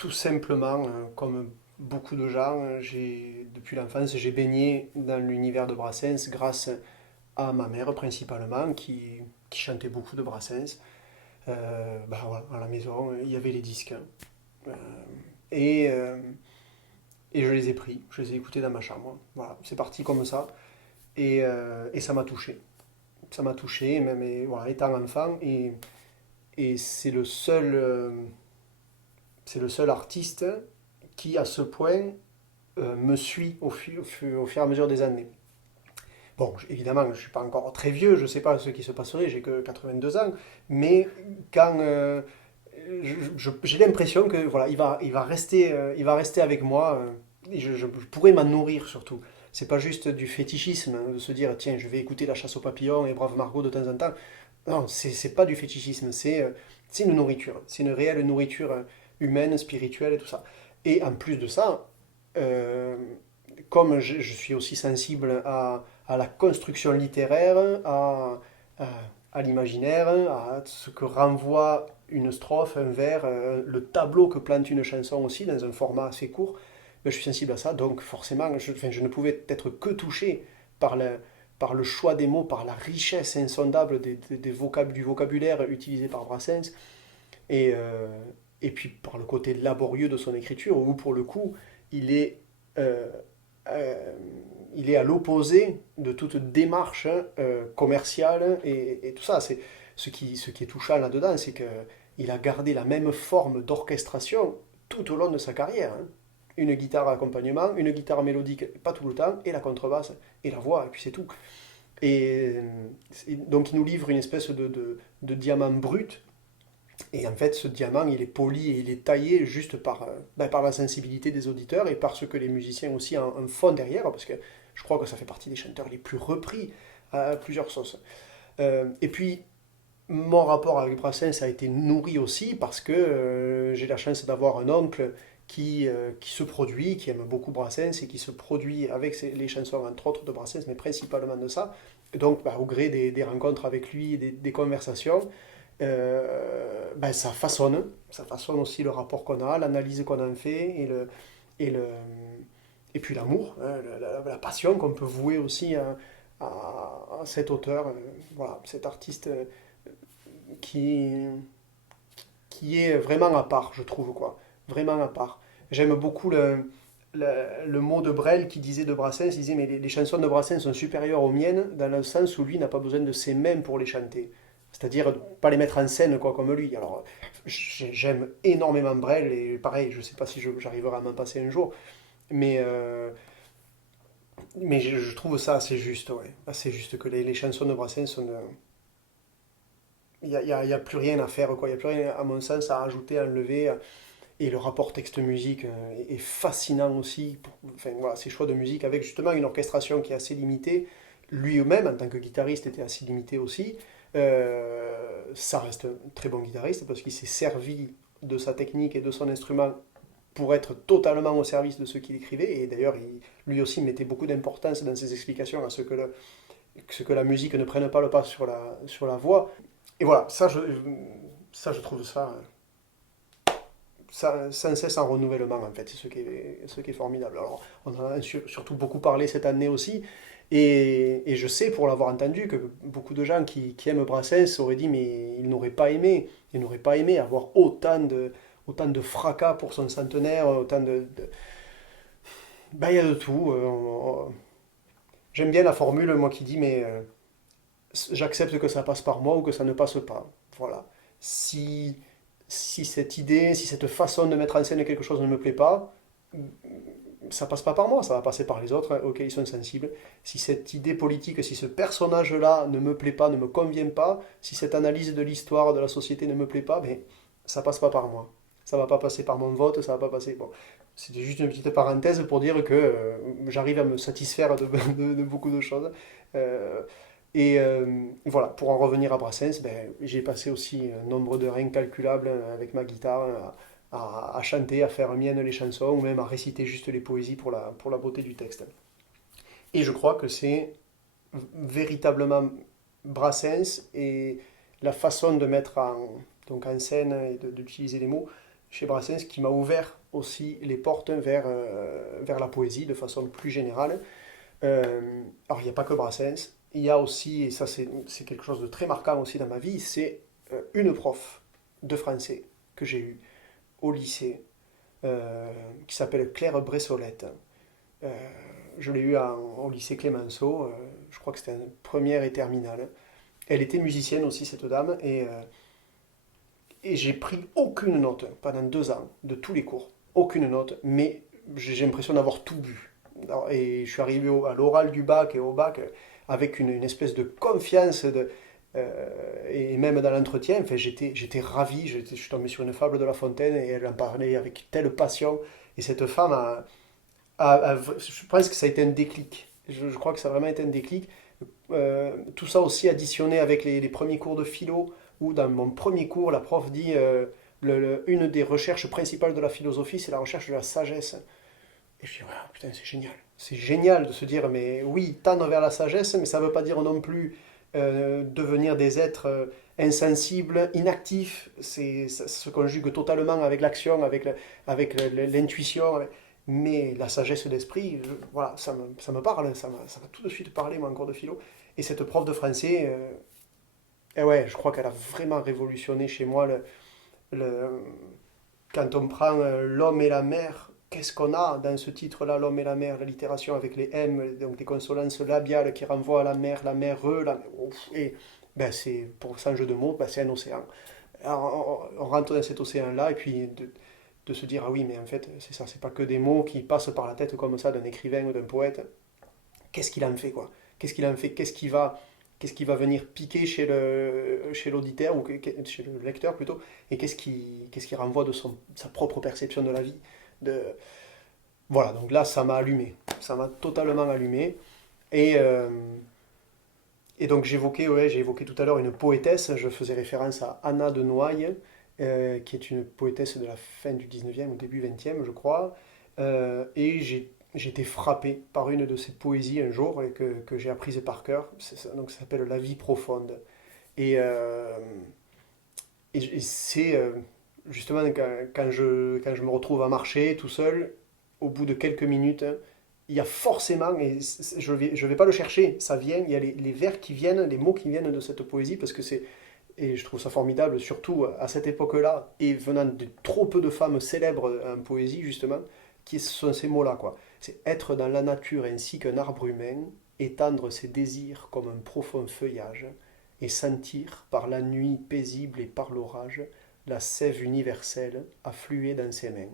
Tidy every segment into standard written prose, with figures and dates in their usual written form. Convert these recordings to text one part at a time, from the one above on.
Tout simplement, comme beaucoup de gens, depuis l'enfance, j'ai baigné dans l'univers de Brassens grâce à ma mère principalement, qui chantait beaucoup de Brassens. Voilà, à la maison, il y avait les disques. Euh, et, euh, et je les ai pris, je les ai écoutés dans ma chambre. Voilà, c'est parti comme ça. Et ça m'a touché. Ça m'a touché, même voilà, étant enfant. Et c'est le seul artiste qui, à ce point, me suit au fur et à mesure des années. Bon, évidemment, je ne suis pas encore très vieux, je ne sais pas ce qui se passerait, j'ai que 82 ans, mais quand j'ai l'impression que voilà, il va rester avec moi, et je pourrais m'en nourrir surtout. C'est pas juste du fétichisme, hein, de se dire tiens, je vais écouter La Chasse aux papillons et Brave Margot de temps en temps. Non, c'est pas du fétichisme, c'est une nourriture, c'est une réelle nourriture humaine, spirituelle et tout ça. Et en plus de ça, euh, comme je suis aussi sensible à la construction littéraire, à, à l'imaginaire, à ce que renvoie une strophe, un vers, le tableau que plante une chanson aussi dans un format assez court, ben, je suis sensible à ça, donc forcément, enfin, je ne pouvais être que touché par par le choix des mots, par la richesse insondable du vocabulaire utilisé par Brassens, et, euh, et puis par le côté laborieux de son écriture, où pour le coup, il est, euh, euh, il est à l'opposé de toute démarche commerciale et tout ça. C'est ce qui est touchant là-dedans, c'est qu'il a gardé la même forme d'orchestration tout au long de sa carrière, hein. Une guitare à accompagnement, une guitare mélodique, pas tout le temps, et la contrebasse, et la voix, et puis c'est tout. Donc il nous livre une espèce de diamant brut, et en fait, ce diamant, il est poli et il est taillé juste par la sensibilité des auditeurs et par ce que les musiciens aussi en font derrière, parce que je crois que ça fait partie des chanteurs les plus repris à plusieurs sauces. Et puis, mon rapport avec Brassens a été nourri aussi parce que j'ai la chance d'avoir un oncle qui se produit, qui aime beaucoup Brassens et qui se produit avec les chansons, entre autres de Brassens, mais principalement de ça. Et donc, au gré des rencontres avec lui, des conversations, ça façonne aussi le rapport qu'on a, l'analyse qu'on en fait et, le, et puis l'amour, hein, la passion qu'on peut vouer aussi à cet auteur, voilà, cet artiste qui, qui est vraiment à part, je trouve, quoi. Vraiment à part. J'aime beaucoup le mot de Brel qui disait de Brassens, il disait mais les chansons de Brassens sont supérieures aux miennes dans le sens où lui n'a pas besoin de ses mains pour les chanter. C'est-à-dire pas les mettre en scène quoi comme lui. Alors j'aime énormément Brel et pareil, je ne sais pas si j'arriverai à m'en passer un jour, mais, euh, mais je trouve ça assez juste, ouais. Assez juste que les chansons de Brassens sont, il y a plus rien à faire, quoi. Il n'y a plus rien, à mon sens, à ajouter, à enlever. Et le rapport texte-musique est fascinant aussi. Enfin, voilà, ses choix de musique avec justement une orchestration qui est assez limitée. Lui-même, en tant que guitariste, était assez limité aussi. Ça reste un très bon guitariste parce qu'il s'est servi de sa technique et de son instrument pour être totalement au service de ce qu'il écrivait. Et d'ailleurs, lui aussi mettait beaucoup d'importance dans ses explications à ce que la musique ne prenne pas le pas sur sur la voix. Et voilà, ça je trouve ça sans cesse en renouvellement en fait, c'est ce qui est formidable. Alors, on en a surtout beaucoup parlé cette année aussi, et je sais pour l'avoir entendu que beaucoup de gens qui aiment Brassens auraient dit mais ils n'auraient pas aimé avoir autant de fracas pour son centenaire, autant Ben, il y a de tout. J'aime bien la formule, moi qui dit mais j'accepte que ça passe par moi ou que ça ne passe pas. Voilà. Si, si cette idée, si cette façon de mettre en scène quelque chose ne me plaît pas, ça passe pas par moi, ça va passer par les autres auxquels ils sont sensibles. Si cette idée politique, si ce personnage-là ne me plaît pas, ne me convient pas, si cette analyse de l'histoire de la société ne me plaît pas, ben, ça passe pas par moi. Ça va pas passer par mon vote, ça va pas passer. Bon, c'était juste une petite parenthèse pour dire que j'arrive à me satisfaire de beaucoup de choses. Euh, voilà, pour en revenir à Brassens, ben, j'ai passé aussi un nombre d'heures incalculables avec ma guitare à chanter, à faire mienne les chansons, ou même à réciter juste les poésies pour la beauté du texte. Et je crois que c'est véritablement Brassens et la façon de mettre donc en scène et d'utiliser les mots chez Brassens qui m'a ouvert aussi les portes vers la poésie de façon plus générale. Alors, il n'y a pas que Brassens, il y a aussi, et ça c'est quelque chose de très marquant aussi dans ma vie, c'est une prof de français que j'ai eue au lycée, qui s'appelle Claire Bressolette. Euh, je l'ai eue au lycée Clémenceau, je crois que c'était en première et terminale. Elle était musicienne aussi, cette dame, et j'ai pris aucune note pendant 2 ans de tous les cours. Aucune note, mais j'ai l'impression d'avoir tout bu. Et je suis arrivé à l'oral du bac et au bac avec une espèce de confiance et même dans l'entretien, enfin, j'étais ravi, je suis tombé sur une fable de La Fontaine et elle en parlait avec telle passion. Et cette femme je pense que ça a été un déclic. Je crois que ça a vraiment été un déclic. Tout ça aussi additionné avec les premiers cours de philo, où dans mon premier cours, la prof dit une des recherches principales de la philosophie, c'est la recherche de la sagesse. Et je dis, ouais, putain, c'est génial. C'est génial de se dire, mais oui, tendre vers la sagesse, mais ça ne veut pas dire non plus devenir des êtres insensibles, inactifs. Ça se conjugue totalement avec l'action, avec l'intuition. Mais la sagesse d'esprit, voilà, ça me parle, ça m'a tout de suite parlé, moi, en cours de philo. Et cette prof de français, eh ouais, je crois qu'elle a vraiment révolutionné chez moi le- quand on prend l'homme et la mer. Qu'est-ce qu'on a dans ce titre-là, l'homme et la mer, l'allitération avec les M, donc des consonances labiales qui renvoient à la mer, ouf, et ben c'est, pour sans jeu de mots, ben c'est un océan. Alors, on rentre dans cet océan-là, et puis de se dire, ah oui, mais en fait, c'est ça, c'est pas que des mots qui passent par la tête comme ça d'un écrivain ou d'un poète. Qu'est-ce qu'il en fait, quoi? Qu'est-ce qu'il en fait? Qu'est-ce qui va venir piquer chez l'auditeur, ou chez le lecteur plutôt, et qu'est-ce qui renvoie de sa propre perception de la vie? De, voilà, donc là, ça m'a allumé. Ça m'a totalement allumé. Et, euh, et donc j'ai évoqué tout à l'heure une poétesse, je faisais référence à Anna de Noailles, qui est une poétesse de la fin du 19e, au début 20e, je crois. Et j'ai été frappé par une de ses poésies un jour et que j'ai apprise par cœur. Donc ça s'appelle La vie profonde. Et, et c'est justement quand je me retrouve à marcher tout seul, au bout de quelques minutes, il y a forcément, et je vais pas le chercher, ça vient, il y a les vers qui viennent, les mots qui viennent de cette poésie, parce que et je trouve ça formidable, surtout à cette époque-là, et venant de trop peu de femmes célèbres en poésie, justement, qui sont ces mots-là, quoi. C'est être dans la nature ainsi qu'un arbre humain, étendre ses désirs comme un profond feuillage, et sentir, par la nuit paisible et par l'orage, la sève universelle affluer dans ses mains.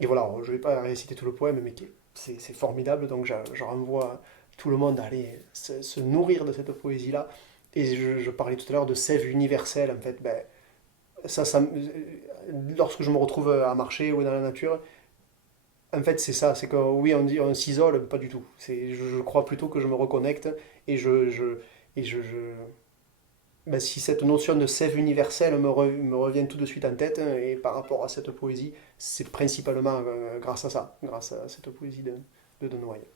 Et voilà, je ne vais pas réciter tout le poème, mais c'est formidable, donc je renvoie tout le monde à aller se nourrir de cette poésie-là. Et je parlais tout à l'heure de sève universelle, en fait, ben, lorsque je me retrouve à marcher ou dans la nature, en fait c'est ça, c'est que oui, on dit on s'isole, pas du tout. Je crois plutôt que je me reconnecte et ben, si cette notion de sève universelle me revient tout de suite en tête, et par rapport à cette poésie, c'est principalement grâce à ça, grâce à cette poésie de Noailles.